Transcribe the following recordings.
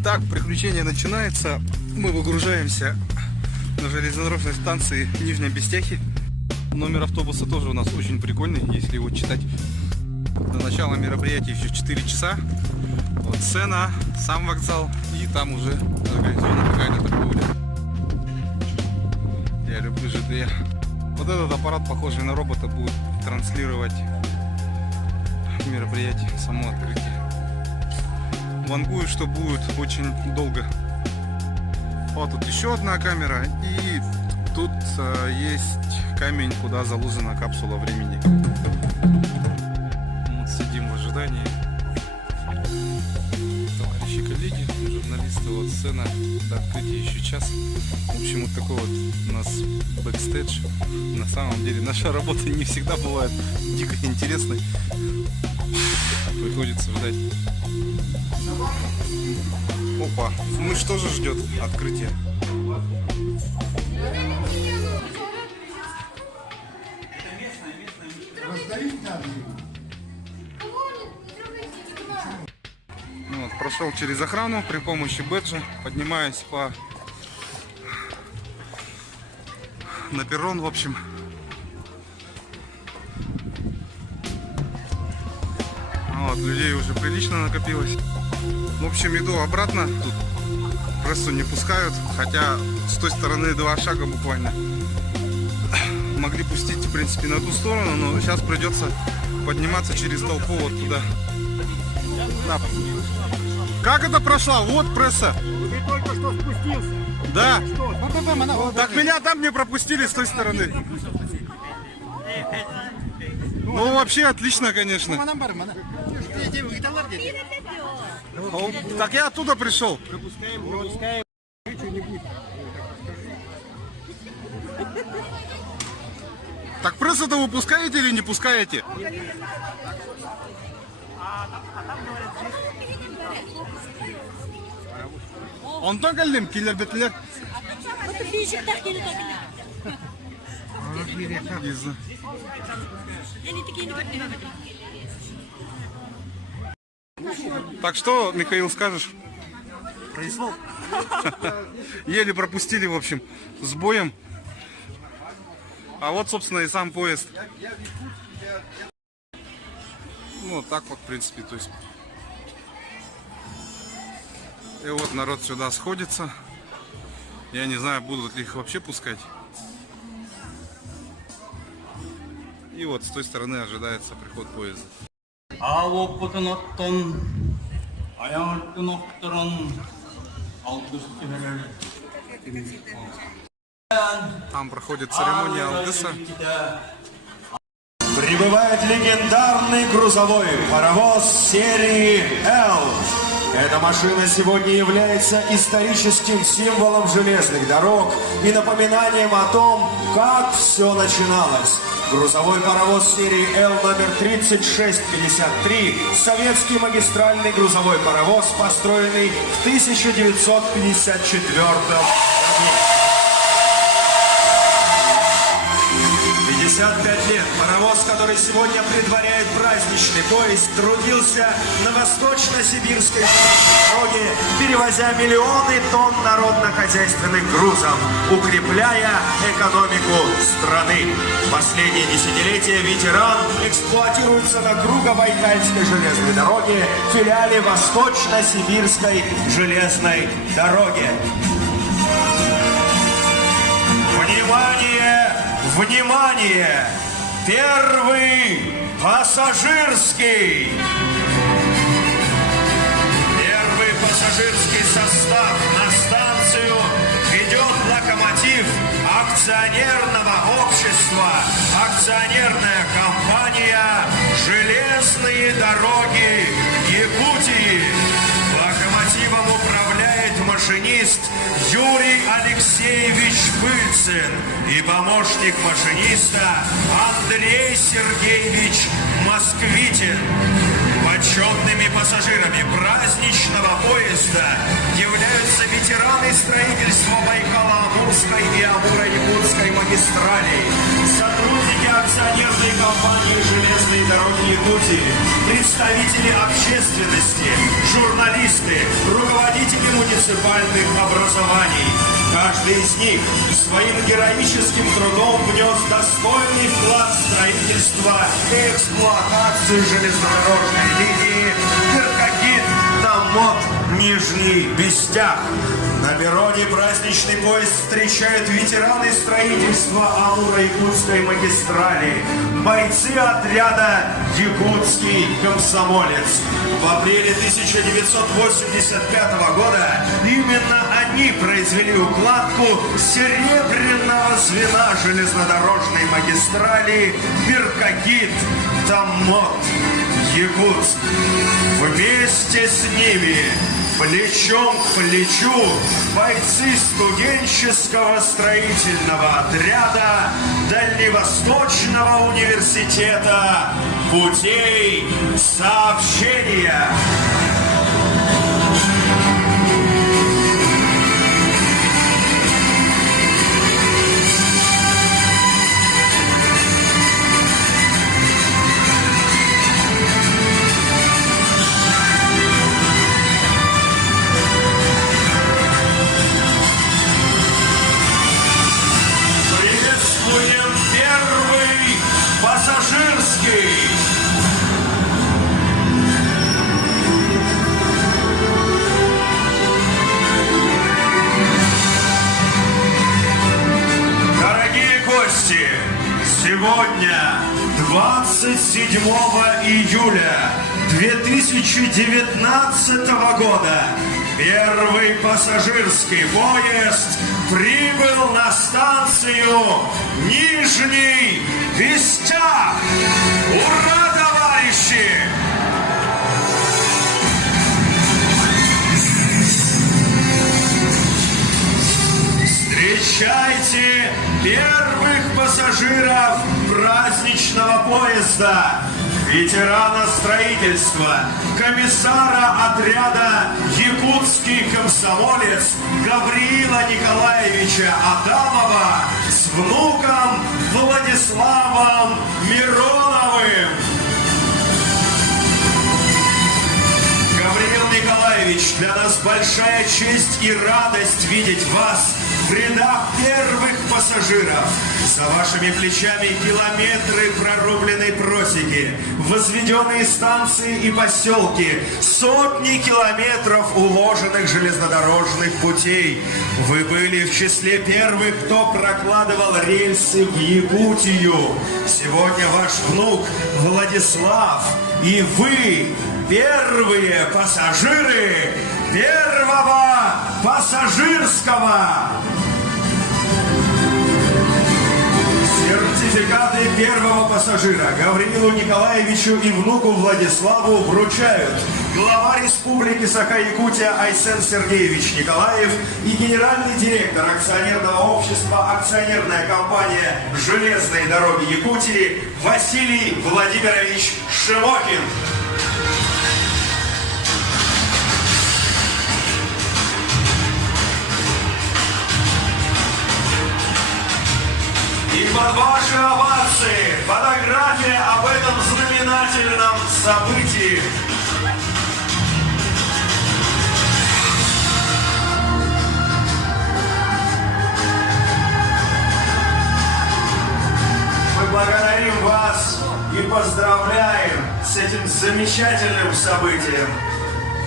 Итак, приключение начинается. Мы выгружаемся на железнодорожной станции Нижняя Бестяхи. Номер автобуса тоже у нас очень прикольный, если его читать. До начала мероприятия еще 4 часа. Вот сцена, сам вокзал и там уже организована какая-то торговля. Я люблю ЖД. Вот этот аппарат, похожий на робота, будет транслировать мероприятие, само открытие. Вангую, что будет очень долго. Вот тут еще одна камера, и тут есть камень, куда заложена капсула времени. Вот сидим в ожидании. Товарищи, коллеги, журналисты, вот сцена, до открытия еще час. В общем, вот такой вот у нас бэкстейдж. На самом деле наша работа не всегда бывает дико интересной. Приходится ждать. Опа, мышь тоже ждет открытия. Ну вот, прошел через охрану при помощи бэджа, поднимаюсь на перрон, в общем. Вот, людей уже прилично накопилось. В общем, иду обратно. Тут прессу не пускают, хотя с той стороны 2 шага буквально. Могли пустить, в принципе, на ту сторону, но сейчас придется подниматься через толпу вот туда. Да. Как это прошла? Вот пресса. Ты только что спустился. Да. Так меня там не пропустили с той стороны. Ну, вообще отлично, конечно. Так я оттуда пришел. Пропускаем. Так прессу-то вы пускаете или не пускаете? Он только лим, киллер бетлер. Так что, Михаил, скажешь? Произвол. Еле пропустили, в общем, с боем. А вот, собственно, и сам поезд. Ну, так вот, в принципе, то есть. И вот народ сюда сходится. Я не знаю, будут ли их вообще пускать. И вот с той стороны ожидается приход поезда. Там проходит церемония Алдеса. Прибывает легендарный грузовой паровоз серии L. Эта машина сегодня является историческим символом железных дорог и напоминанием о том, как все начиналось. Грузовой паровоз серии L номер 3653, советский магистральный грузовой паровоз, построенный в 1954 году. 55 лет. Паровоз, который сегодня предваряет праздничный поезд, трудился на восточно-сибирской дороге, перевозя миллионы тонн народно-хозяйственных грузов, укрепляя экономику страны. Последние десятилетия ветеран эксплуатируется на Круго-Байкальской железной дороге, филиале Восточно-Сибирской железной дороги. Внимание! Внимание! Первый пассажирский! Первый пассажирский состав на станцию ведет локомотив акционерного общества, акционерная компания «Железные дороги Якутии». Локомотивом управляет машинист Юрий Алексеевич Пыльцин и помощник машиниста Андрей Сергеевич Москвитин. Почетными пассажирами праздничного поезда являются ветераны строительства Байкало-Амурской и Амуро-Якутской магистралей, сотрудники акционерной компании «Железные дороги Якутии», представители общественности, журналисты, руководители муниципальных образований. Каждый из них своим героическим трудом внес достойный вклад в строительство и эксплуатацию железнодорожной линии Перкагит-Тамот Нижний Бестях. На перроне праздничный поезд встречают ветераны строительства Амуро-Якутской магистрали, бойцы отряда «Якутский комсомолец». В апреле 1985 года именно они произвели укладку серебряного звена железнодорожной магистрали Перкагит-Тамот-Якутск. Вместе с ними плечом к плечу бойцы студенческого строительного отряда Дальневосточного университета путей сообщения. Пассажирский. Дорогие гости, сегодня, 27 июля 2019 года, первый пассажирский поезд прибыл на станцию Нижний Бестях. Ура, товарищи! Встречайте первых пассажиров праздничного поезда, ветерана строительства, комиссара отряда «Якутский комсомолец» Гавриила Николаевича Адамова с внуком Владиславом Мироновым. Гавриил Николаевич, для нас большая честь и радость видеть вас в рядах первых пассажиров. За вашими плечами километры прорубленной просеки, возведенные станции и поселки, сотни километров уложенных железнодорожных путей. Вы были в числе первых, кто прокладывал рельсы в Якутию. Сегодня ваш внук Владислав и вы первые пассажиры первого пассажирского. Сертификаты первого пассажира Гавриилу Николаевичу и внуку Владиславу вручают глава Республики Саха-Якутия Айсен Сергеевич Николаев и генеральный директор акционерного общества «Акционерная компания «Железные дороги Якутии» Василий Владимирович Шимокин. И под ваши овации фотография об этом знаменательном событии. Мы благодарим вас и поздравляем с этим замечательным событием.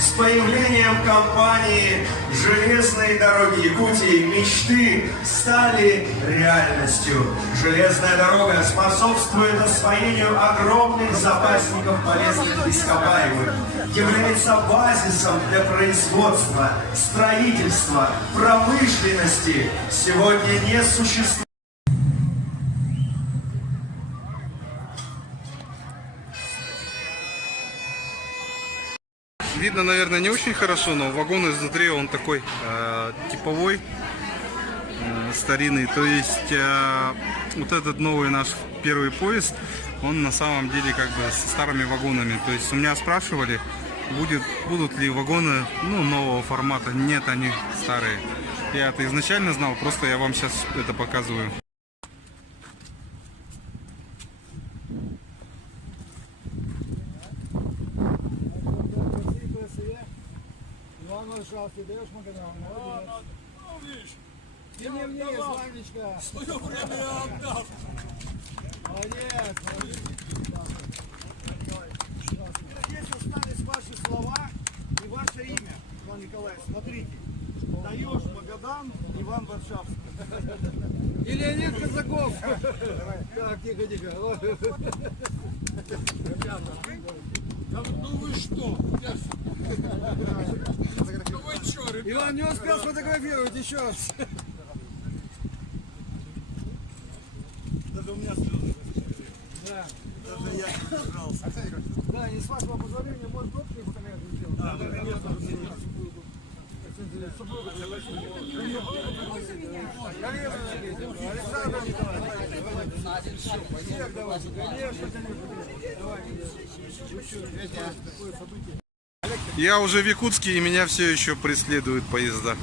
С появлением компании «Железные дороги Якутии» мечты стали реальностью. Железная дорога способствует освоению огромных запасников полезных ископаемых, является базисом для производства, строительства, промышленности. Сегодня не существует. Видно, наверное, не очень хорошо, но вагон изнутри он такой типовой, старинный. То есть вот этот новый наш первый поезд, он на самом деле как бы со старыми вагонами. То есть у меня спрашивали, будут ли вагоны нового формата. Нет, они старые. Я это изначально знал, просто я вам сейчас это показываю. Иван Варшавский, даешь Магадан? Ты мне, Славечка. Свое время я отдал. Молодец, молодец. Здесь остались ваши слова и ваше имя, Иван Николаевич. Смотрите. Даешь Магадан, Иван Варшавский. И Леонид Казаков. Так, тихо, тихо. Да ну вы что? Ну вы что, ребята? Иван не успел сфотографировать еще раз. Даже у меня слезы. Да. Даже я не держался. Да, и с вашего позволения, может, общую фотографию сделать? Да, конечно. Александр Николаевич. Всех давайте, конечно, такое событие. Я уже в Якутске, и меня все еще преследуют поезда.